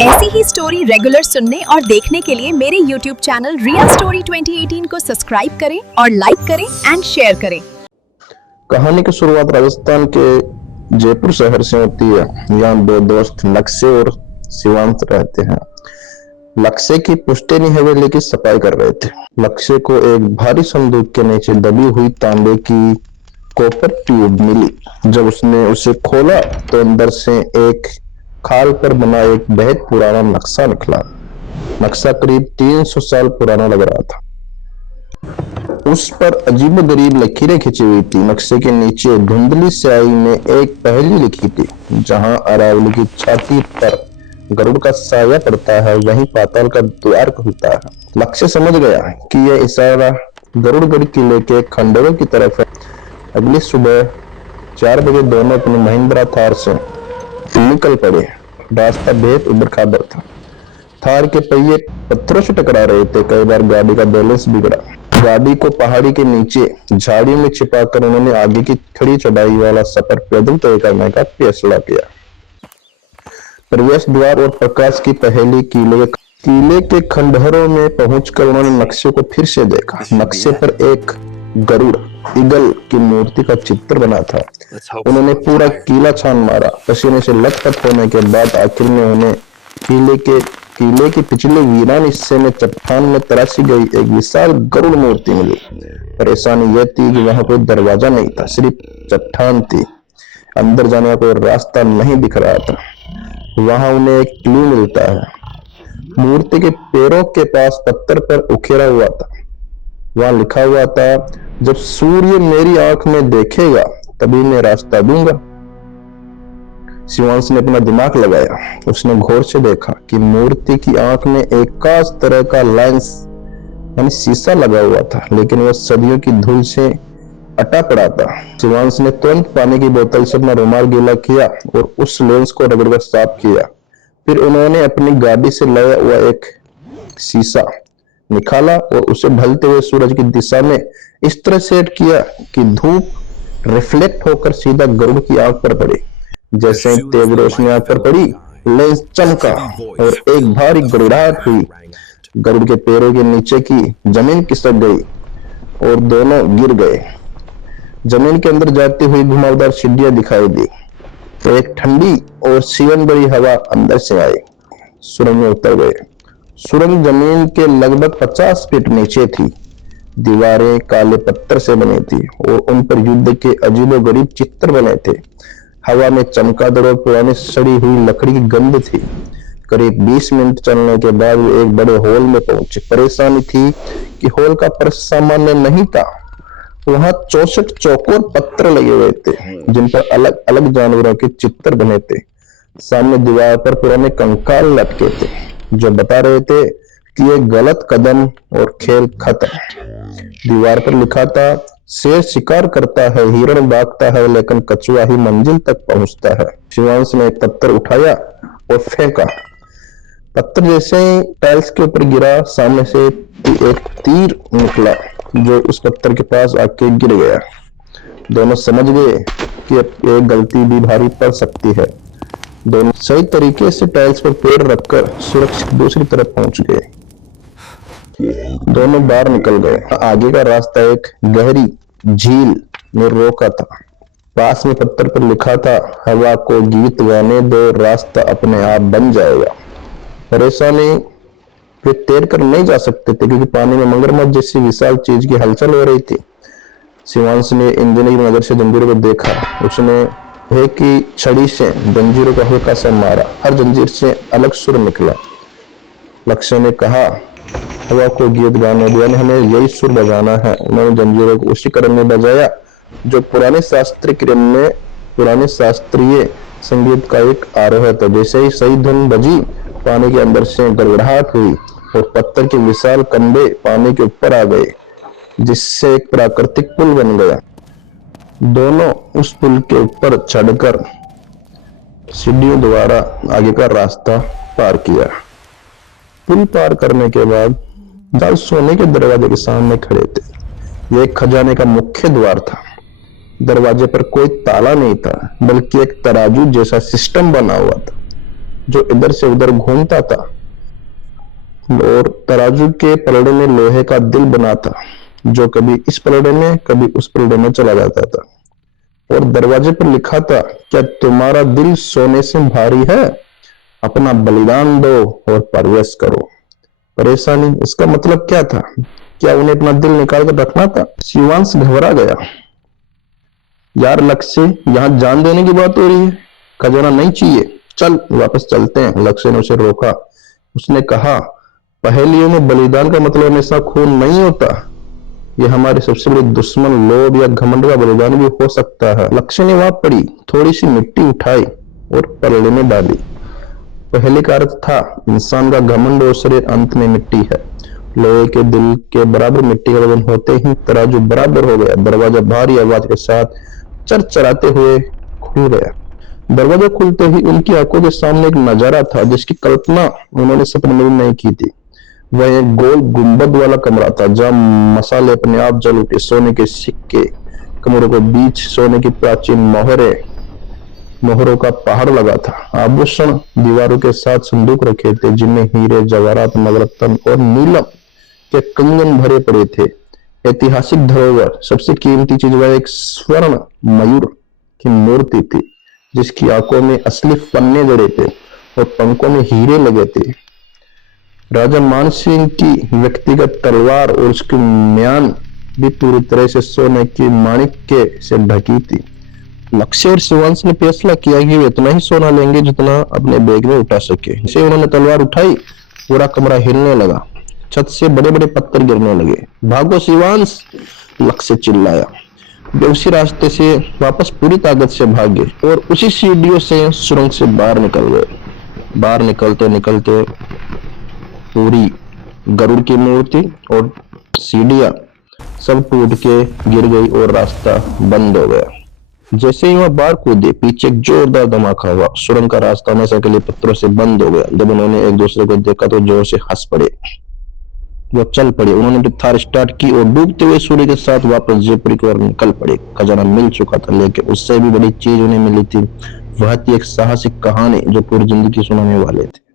ऐसी ही story regular सुनने और देखने के लिए मेरे YouTube चैनल रिया स्टोरी 2018 को सब्सक्राइब करें और लाइक करें एंड शेयर करें। कहानी की शुरुआत राजस्थान के जयपुर शहर से होती है। यहाँ दो दोस्त लक्ष्य और शिवांश रहते हैं। लक्ष्य की पुश्तैनी हवेली की सफाई कर रहे थे। लक्ष्य को एक भारी संदूक के नीचे दबी हुई तांबे की कॉपर ट्यूब मिली। जब उसने उसे खोला तो अंदर से एक खाल पर बना एक बेहद पुराना नक्शा निकला। नक्शा करीब 300 साल पुराना लग रहा था। उस पर अजीबोगरीब लकीरें खींची हुई थी। नक्शे के नीचे धुंधली स्याही में एक पहेली लिखी थी। जहां अरावली की छाती पर गरुड़ का साया पड़ता है, वहीं पाताल का द्वार खुलता है। लक्ष्य समझ गया कि यह इशारा गरुड़गढ़ किले के खंडरों की तरफ है। अगली सुबह 4 बजे दोनों अपनी महिंद्रा थार से निकल पड़े। रास्ता बेहद उबड़ खाबड़ था। थार के पहिए पत्थरों से टकरा रहे थे। कई बार गाड़ी का बैलेंस बिगड़ा। गाड़ी को पहाड़ी के नीचे झाड़ियों में छिपाकर उन्होंने आगे की खड़ी चढ़ाई वाला सफर पैदल तय करने का फैसला किया। प्रवेश द्वार और प्रकाश की पहेली किले के खंडहरों में पहुंचकर उन्होंने नक्शे को फिर से देखा। नक्शे पर एक गरुड़ ईगल की मूर्ति का चित्र बना था। उन्होंने पूरा किला छान मारा। पसीने से लथपथ होने के बाद आखिर में उन्हें किले के पिछले वीरान हिस्से में चट्टान में तराशी गई एक विशाल गरुड़ मूर्ति मिली। परेशानी यह थी कि वहां कोई दरवाजा नहीं था, सिर्फ चट्टान थी। अंदर जाने का कोई रास्ता नहीं दिख रहा था। वहां उन्हें एक क्लू मिलता है। मूर्ति के पैरों के पास पत्थर पर उकेरा हुआ था। वहां लिखा हुआ था, जब सूर्य मेरी आंख में देखेगा तभी मैं रास्ता दूंगा। शिवांश ने अपना दिमाग लगाया। उसने गौर से देखा कि मूर्ति की आंख में एक खास तरह का लेंस यानी शीशा लगा हुआ था, लेकिन वह सदियों की धूल से अटा पड़ा था। शिवांश ने तुरंत पानी की बोतल से अपना रुमाल गीला किया और उस लेंस को रगड़कर साफ किया। फिर उन्होंने अपनी गाड़ी से लाया हुआ एक शीशा निकाला और उसे ढलते हुए सूरज की दिशा में इस तरह सेट किया कि धूप रिफ्लेक्ट होकर सीधा गरुड़ की आंख पर पड़ी। जैसे तेज रोशनी आंख पर पड़ी, लेंस चमका और एक भारी गड़गड़ाहट हुई। गरुड़ के पैरों के नीचे की जमीन खिसक गई और दोनों गिर गए। जमीन के अंदर जाती हुई घुमावदार सीढ़ियां दिखाई दी। तो एक ठंडी और सीवन भरी हवा अंदर से आई। सुरंग में उतर गए। सुरंग जमीन के लगभग 50 फीट नीचे थी। दीवारें काले पत्थर से बनी थी और उन पर युद्ध के अजीबोगरीब चित्र बने थे। हवा में चमगादड़ और पुरानी सड़ी हुई लकड़ी की गंध थी। करीब 20 मिनट चलने के बाद वो एक बड़े हॉल में पहुंचे। परेशानी थी कि हॉल का फर्श सामान्य नहीं था। वहां 64 चौकोर पत्थर लगे हुए थे, जिन पर अलग अलग जानवरों के चित्र बने थे। सामने दीवार पर पुराने कंकाल लटके थे, जो बता रहे थे कि ये गलत कदम और खेल खत्म। दीवार पर लिखा था, शेर शिकार करता है, हिरण भागता है, लेकिन कछुआ ही मंजिल तक पहुंचता है। शिवांश ने एक पत्थर उठाया और फेंका। पत्थर जैसे ही टाइल्स के ऊपर गिरा, सामने से एक तीर निकला जो उस पत्थर के पास आके गिर गया। दोनों समझ गए कि एक गलती भी भारी पड़ सकती है। दोनों सही तरीके से टाइल्स पर पैर रखकर सुरक्षित दूसरी तरफ पहुंच गए। दोनों बाहर निकल गए। आगे का रास्ता एक गहरी झील में रोका था। पास में पत्थर पर लिखा था, हवा को गीत गाने दो, रास्ता अपने आप बन जाएगा। परेशानी वे तैर कर नहीं जा सकते थे क्योंकि पानी में मगरमच्छ जैसी विशाल चीज की हलचल हो रही थी। शिवांश ने इंजीनियर की नजर से जंजीरों को देखा। उसने है कि छड़ी से जंजीरों को हल्का सा मारा। हर जंजीर से अलग सुर निकला। लक्ष्य ने कहा, हवा को गीत गाने दो, यानी हमें यही सुर बजाना है। उन्होंने जंजीरों को उसी क्रम में बजाया जो पुराने शास्त्रीय संगीत का एक आरोह था। जैसे ही सही धुन बजी, पानी के अंदर से गड़गड़ाहट हुई और पत्थर के विशाल कंबे पानी के ऊपर आ गए, जिससे एक प्राकृतिक पुल बन गया। दोनों उस पुल के ऊपर चढ़कर सीढ़ियों द्वारा आगे का रास्ता पार किया। पुल पार करने के बाद जाल सोने के दरवाजे के सामने खड़े थे। यह एक खजाने का मुख्य द्वार था। दरवाजे पर कोई ताला नहीं था, बल्कि एक तराजू जैसा सिस्टम बना हुआ था। जो इधर से उधर घूमता था और तराजू के पलड़े में लोहे का दिल बना था, जो कभी इस पलड़े में कभी उस पलड़े में चला जाता था। और दरवाजे पर लिखा था, क्या तुम्हारा दिल सोने से भारी है? अपना बलिदान दो और प्रवेश करो। परेशानी, इसका मतलब क्या था? क्या उन्हें अपना दिल निकाल कर रखना था? शिवांश घबरा गया। यार लक्ष्य, यहाँ जान देने की बात हो रही है, खजाना नहीं चाहिए, चल वापस चलते हैं। लक्ष्य ने उसे रोका। उसने कहा, पहेलियों में बलिदान का मतलब हमेशा खून नहीं होता, ये हमारे सबसे बड़े दुश्मन लोभ या घमंड का बलिदान भी हो सकता है। लक्ष्य ने वहां पड़ी थोड़ी सी मिट्टी उठाई और पलड़े में डाली। पहले का अर्थ था, इंसान का घमंड और शरीर अंत में मिट्टी है। लोहे के दिल के बराबर मिट्टी का वजन होते ही तराजू बराबर हो गया। दरवाजा भारी आवाज के साथ चरचराते हुए खुल गया। दरवाजा खुलते ही उनकी आंखों के सामने एक नजारा था जिसकी कल्पना उन्होंने सपने में भी नहीं की थी। वह एक गोल गुंबद वाला कमरा था जहां मसाले अपने आप जल उठे, सोने के सिक्के, कमरों के बीच सोने की प्राचीन मोहरों का पहाड़ लगा था। आभूषण दीवारों के साथ संदूक रखे थे जिनमें हीरे, जवाहरात, नवरत्न और नीलम के कंगन भरे पड़े थे। ऐतिहासिक धरोहर, सबसे कीमती चीज वह एक स्वर्ण मयूर की मूर्ति थी जिसकी आंखों में असली पन्ने जड़े थे और पंखों में हीरे लगे थे। राजा मानसिंह की व्यक्तिगत तलवार और उसकी म्यान भी पूरी तरह से सोने की माणिक्य से ढकी थी। लक्ष्य और शिवांश ने फैसला किया कि वे इतना ही सोना लेंगे जितना अपने बैग में उठा सके। जैसे उन्होंने तलवार उठाई, पूरा कमरा हिलने लगा, छत से बड़े बड़े पत्थर गिरने लगे। भागो शिवांश, लक्ष्य चिल्लाया। वे उसी रास्ते से वापस पूरी ताकत से भागे और उसी सीढ़ियों से सुरंग से बाहर निकल गए। बाहर निकलते निकलते पूरी गरुड़ की मूर्ति और सीढ़ियां सब टूट के गिर गई और रास्ता बंद हो गया। जैसे ही वह बाहर कूदे, पीछे एक जोरदार धमाका हुआ। सुरंग का रास्ता हमेशा के लिए पत्थरों से बंद हो गया। जब उन्होंने एक दूसरे को देखा तो जोर से हंस पड़े। वो चल पड़े। उन्होंने थार स्टार्ट की और डूबते हुए सूर्य के साथ वापस जयपुर की ओर निकल पड़े। खजाना मिल चुका था, लेकिन उससे भी बड़ी चीज उन्हें मिली थी। वह थी एक साहसिक कहानी जो पूरी जिंदगी सुनाने वाले थे।